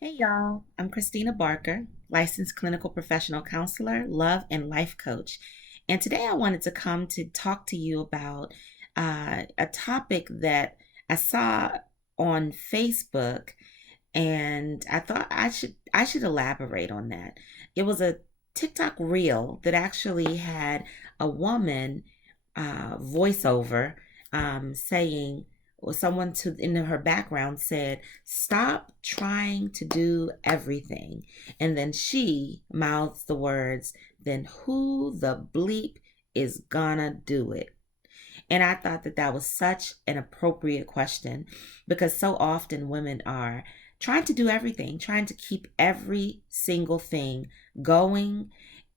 Hey y'all, I'm Christina Barker, licensed clinical professional counselor, love and life coach. And today I wanted to come to talk to you about a topic that I saw on Facebook, and I thought I should elaborate on that. It was a TikTok reel that actually had a woman voiceover saying, or someone to in her background said, "Stop trying to do everything," and then she mouths the words, "Then who the bleep is gonna do it?" And I thought that that was such an appropriate question because so often women are trying to do everything, trying to keep every single thing going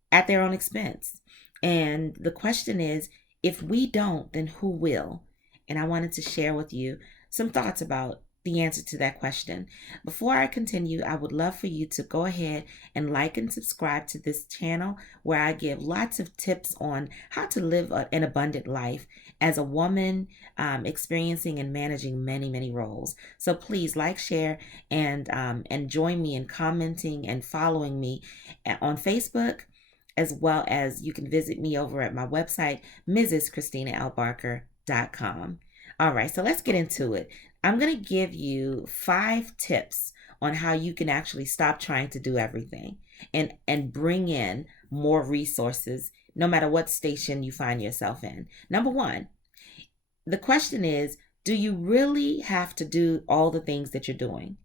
at their own expense. And the question is, if we don't, then who will? And I wanted to share with you some thoughts about the answer to that question. Before I continue, I would love for you to go ahead and like and subscribe to this channel where I give lots of tips on how to live an abundant life as a woman experiencing and managing many, many roles. So please like, share, and join me in commenting and following me on Facebook, as well as you can visit me over at my website, mrschristinalbarker.com. All right, so let's get into it. I'm going to give you 5 tips on how you can actually stop trying to do everything and bring in more resources no matter what station you find yourself in. Number 1, the question is, do you really have to do all the things that you're doing?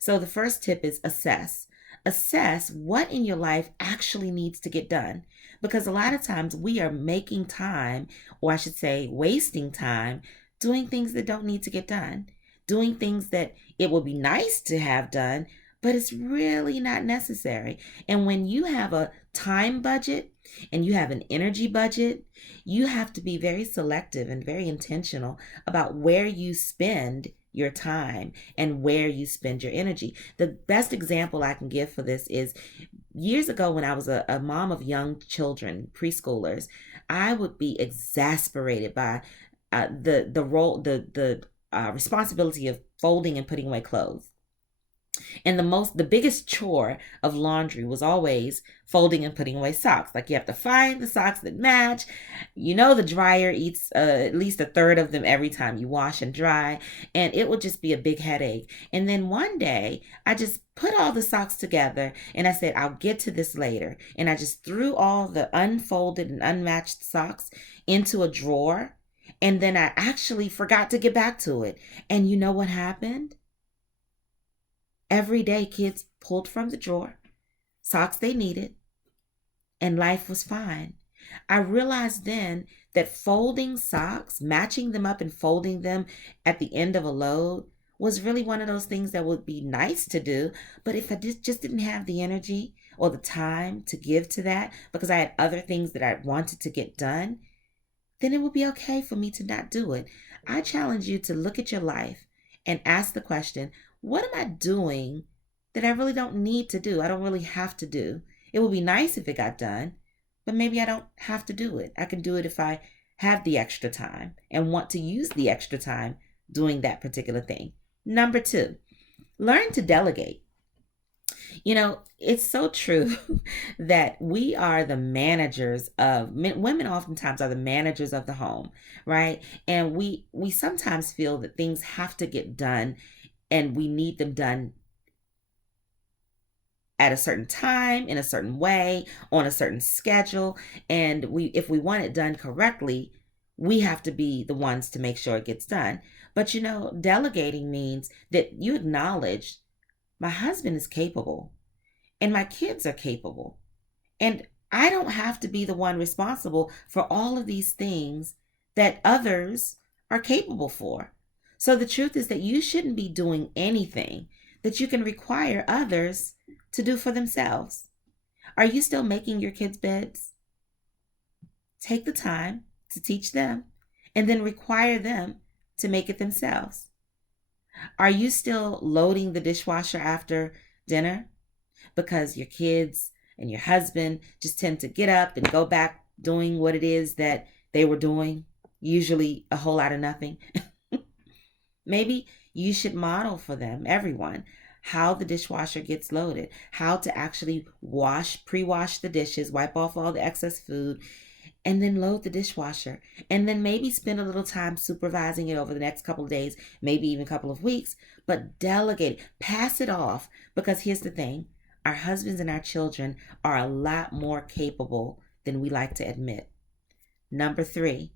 So the first tip is assess. Assess what in your life actually needs to get done. Because a lot of times we are making time, or I should say, wasting time, doing things that don't need to get done, doing things that it would be nice to have done, but it's really not necessary. And when you have a time budget and you have an energy budget, you have to be very selective and very intentional about where you spend your time and where you spend your energy. The best example I can give for this is years ago when I was a mom of young children, preschoolers. I would be exasperated by the role, the responsibility of folding and putting away clothes. And the biggest chore of laundry was always folding and putting away socks. Like, you have to find the socks that match. You know, the dryer eats at least a third of them every time you wash and dry. And it would just be a big headache. And then one day I just put all the socks together and I said, I'll get to this later. And I just threw all the unfolded and unmatched socks into a drawer. And then I actually forgot to get back to it. And you know what happened? Every day, kids pulled from the drawer socks they needed, and life was fine. I realized then that folding socks, matching them up and folding them at the end of a load, was really one of those things that would be nice to do. But if I just didn't have the energy or the time to give to that because I had other things that I wanted to get done, then it would be okay for me to not do it. I challenge you to look at your life and ask the question, what am I doing that I really don't need to do? I don't really have to do. It would be nice if it got done, but maybe I don't have to do it. I can do it if I have the extra time and want to use the extra time doing that particular thing. Number 2, learn to delegate. You know, it's so true that we are the managers of women oftentimes are the managers of the home, right? And we sometimes feel that things have to get done and we need them done at a certain time, in a certain way, on a certain schedule, and we if we want it done correctly, we have to be the ones to make sure it gets done. But you know, delegating means that you acknowledge my husband is capable and my kids are capable. And I don't have to be the one responsible for all of these things that others are capable for. So the truth is that you shouldn't be doing anything that you can require others to do for themselves. Are you still making your kids' beds? Take the time to teach them and then require them to make it themselves. Are you still loading the dishwasher after dinner? Because your kids and your husband just tend to get up and go back doing what it is that they were doing, usually a whole lot of nothing. Maybe you should model for them, everyone, how the dishwasher gets loaded, how to actually pre-wash the dishes, wipe off all the excess food, and then load the dishwasher. And then maybe spend a little time supervising it over the next couple of days, maybe even a couple of weeks, but delegate, pass it off. Because here's the thing, our husbands and our children are a lot more capable than we like to admit. Number 3,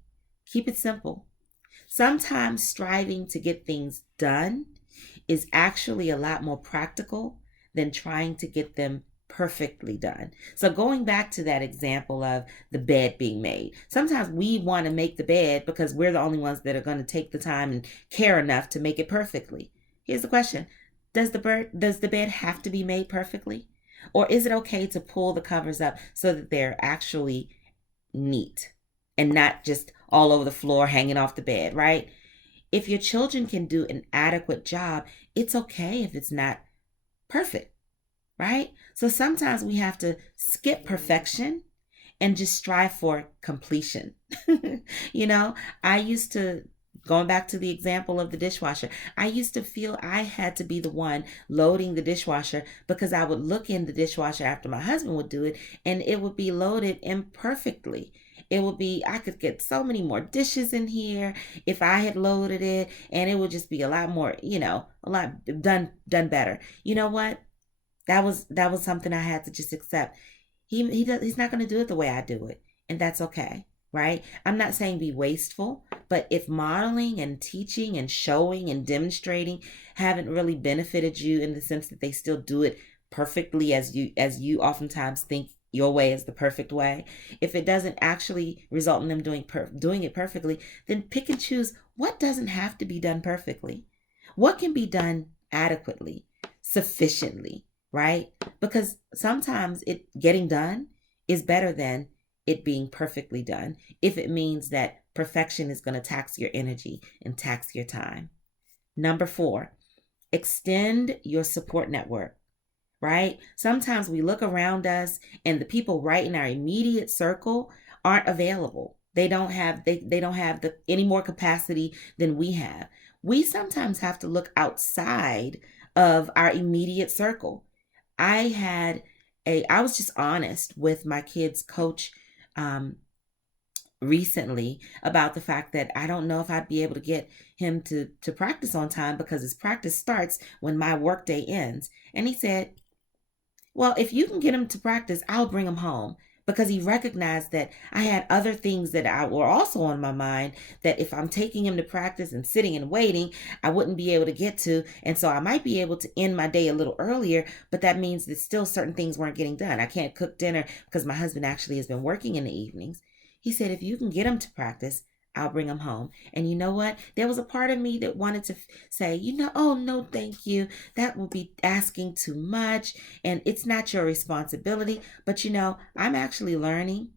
keep it simple. Sometimes striving to get things done is actually a lot more practical than trying to get them perfectly done. So going back to that example of the bed being made, sometimes we want to make the bed because we're the only ones that are going to take the time and care enough to make it perfectly. Here's the question. Does the bed have to be made perfectly? Or is it okay to pull the covers up so that they're actually neat and not just all over the floor hanging off the bed, right? If your children can do an adequate job, it's okay if it's not perfect, right? So sometimes we have to skip perfection and just strive for completion. You know, going back to the example of the dishwasher, I used to feel I had to be the one loading the dishwasher because I would look in the dishwasher after my husband would do it and it would be loaded imperfectly. I could get so many more dishes in here if I had loaded it, and it would just be a lot more, a lot done better. You know what? That was something I had to just accept. He's not going to do it the way I do it, and that's okay, right? I'm not saying be wasteful, but if modeling and teaching and showing and demonstrating haven't really benefited you in the sense that they still do it perfectly as you oftentimes think your way is the perfect way, if it doesn't actually result in them doing it perfectly, then pick and choose what doesn't have to be done perfectly. What can be done adequately, sufficiently, right? Because sometimes it getting done is better than it being perfectly done if it means that perfection is going to tax your energy and tax your time. Number 4, extend your support network. Right? Sometimes we look around us and the people right in our immediate circle aren't available. They don't have any more capacity than we have. We sometimes have to look outside of our immediate circle. I was just honest with my kid's coach recently about the fact that I don't know if I'd be able to get him to practice on time because his practice starts when my workday ends. And he said, well, if you can get him to practice, I'll bring him home, because he recognized that I had other things that were also on my mind that if I'm taking him to practice and sitting and waiting, I wouldn't be able to get to. And so I might be able to end my day a little earlier, but that means that still certain things weren't getting done. I can't cook dinner because my husband actually has been working in the evenings. He said, if you can get him to practice, I'll bring him home. And you know what? There was a part of me that wanted to say, oh, no, thank you. That will be asking too much. And it's not your responsibility. But I'm actually learning.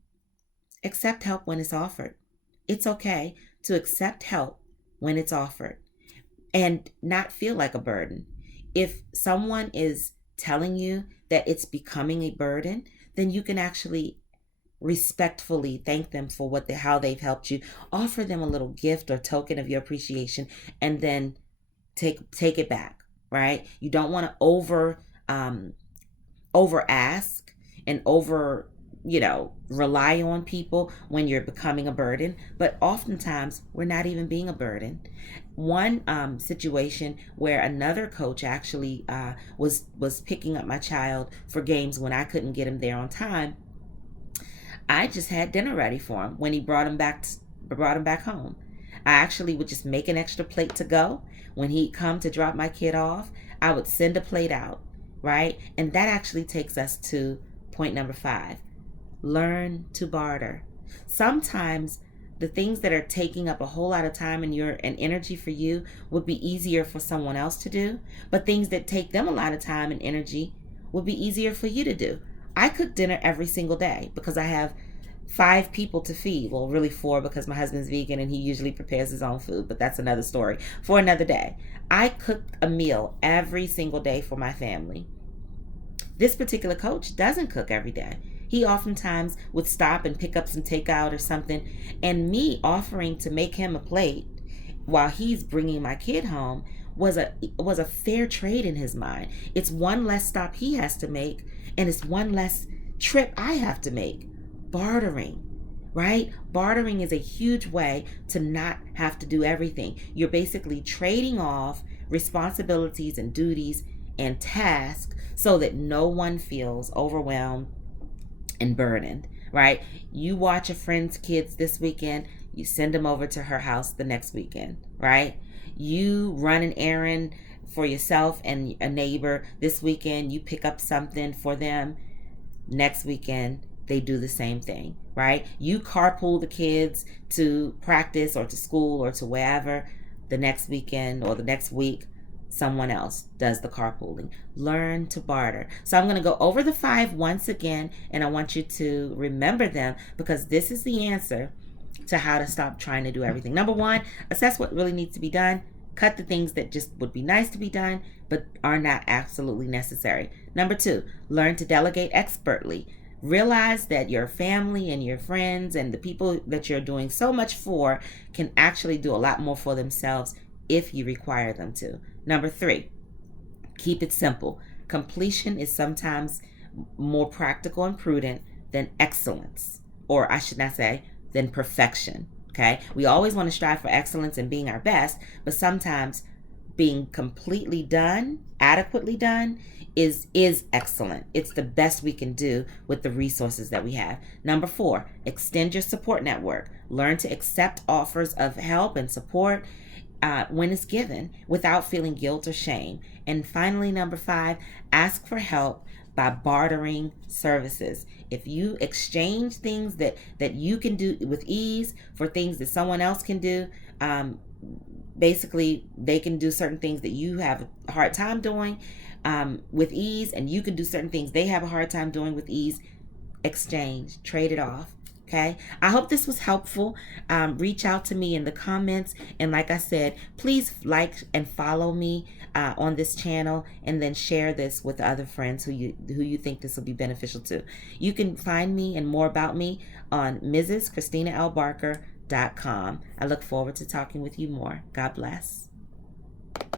Accept help when it's offered. It's okay to accept help when it's offered and not feel like a burden. If someone is telling you that it's becoming a burden, then you can actually respectfully thank them for how they've helped you. Offer them a little gift or token of your appreciation, and then take it back. Right? You don't want to over ask and over rely on people when you're becoming a burden. But oftentimes we're not even being a burden. One situation where another coach actually was picking up my child for games when I couldn't get him there on time. I just had dinner ready for him when he brought him back home. I actually would just make an extra plate to go. When he'd come to drop my kid off, I would send a plate out, right? And that actually takes us to point number 5. Learn to barter. Sometimes the things that are taking up a whole lot of time and energy for you would be easier for someone else to do, but things that take them a lot of time and energy would be easier for you to do. I cook dinner every single day because I have 5 people to feed. Well, really 4, because my husband's vegan and he usually prepares his own food, but that's another story for another day. I cook a meal every single day for my family. This particular coach doesn't cook every day. He oftentimes would stop and pick up some takeout or something, and me offering to make him a plate while he's bringing my kid home was a fair trade in his mind. It's one less stop he has to make, and it's one less trip I have to make. Bartering, right? Bartering is a huge way to not have to do everything. You're basically trading off responsibilities and duties and tasks so that no one feels overwhelmed and burdened, right? You watch a friend's kids this weekend, you send them over to her house the next weekend, right? You run an errand for yourself and a neighbor this weekend, you pick up something for them. Next weekend, they do the same thing, right? You carpool the kids to practice or to school or to wherever. The next weekend or the next week, someone else does the carpooling. Learn to barter. So I'm going to go over the 5 once again, and I want you to remember them because this is the answer to how to stop trying to do everything. Number 1, assess what really needs to be done. Cut the things that just would be nice to be done but are not absolutely necessary. Number 2, learn to delegate expertly. Realize that your family and your friends and the people that you're doing so much for can actually do a lot more for themselves if you require them to. Number 3, keep it simple. Completion is sometimes more practical and prudent than excellence, or I should not say, than perfection. Okay? We always want to strive for excellence and being our best, but sometimes being completely done, adequately done, is excellent. It's the best we can do with the resources that we have. Number 4, extend your support network. Learn to accept offers of help and support when it's given without feeling guilt or shame. And finally, number 5, ask for help by bartering services. If you exchange things that you can do with ease for things that someone else can do, basically they can do certain things that you have a hard time doing with ease, and you can do certain things they have a hard time doing with ease. Exchange, trade it off. Okay, I hope this was helpful. Reach out to me in the comments, and like I said, please like and follow me on this channel, and then share this with other friends who you think this will be beneficial to. You can find me and more about me on MrsChristinaLBarker.com. I look forward to talking with you more. God bless.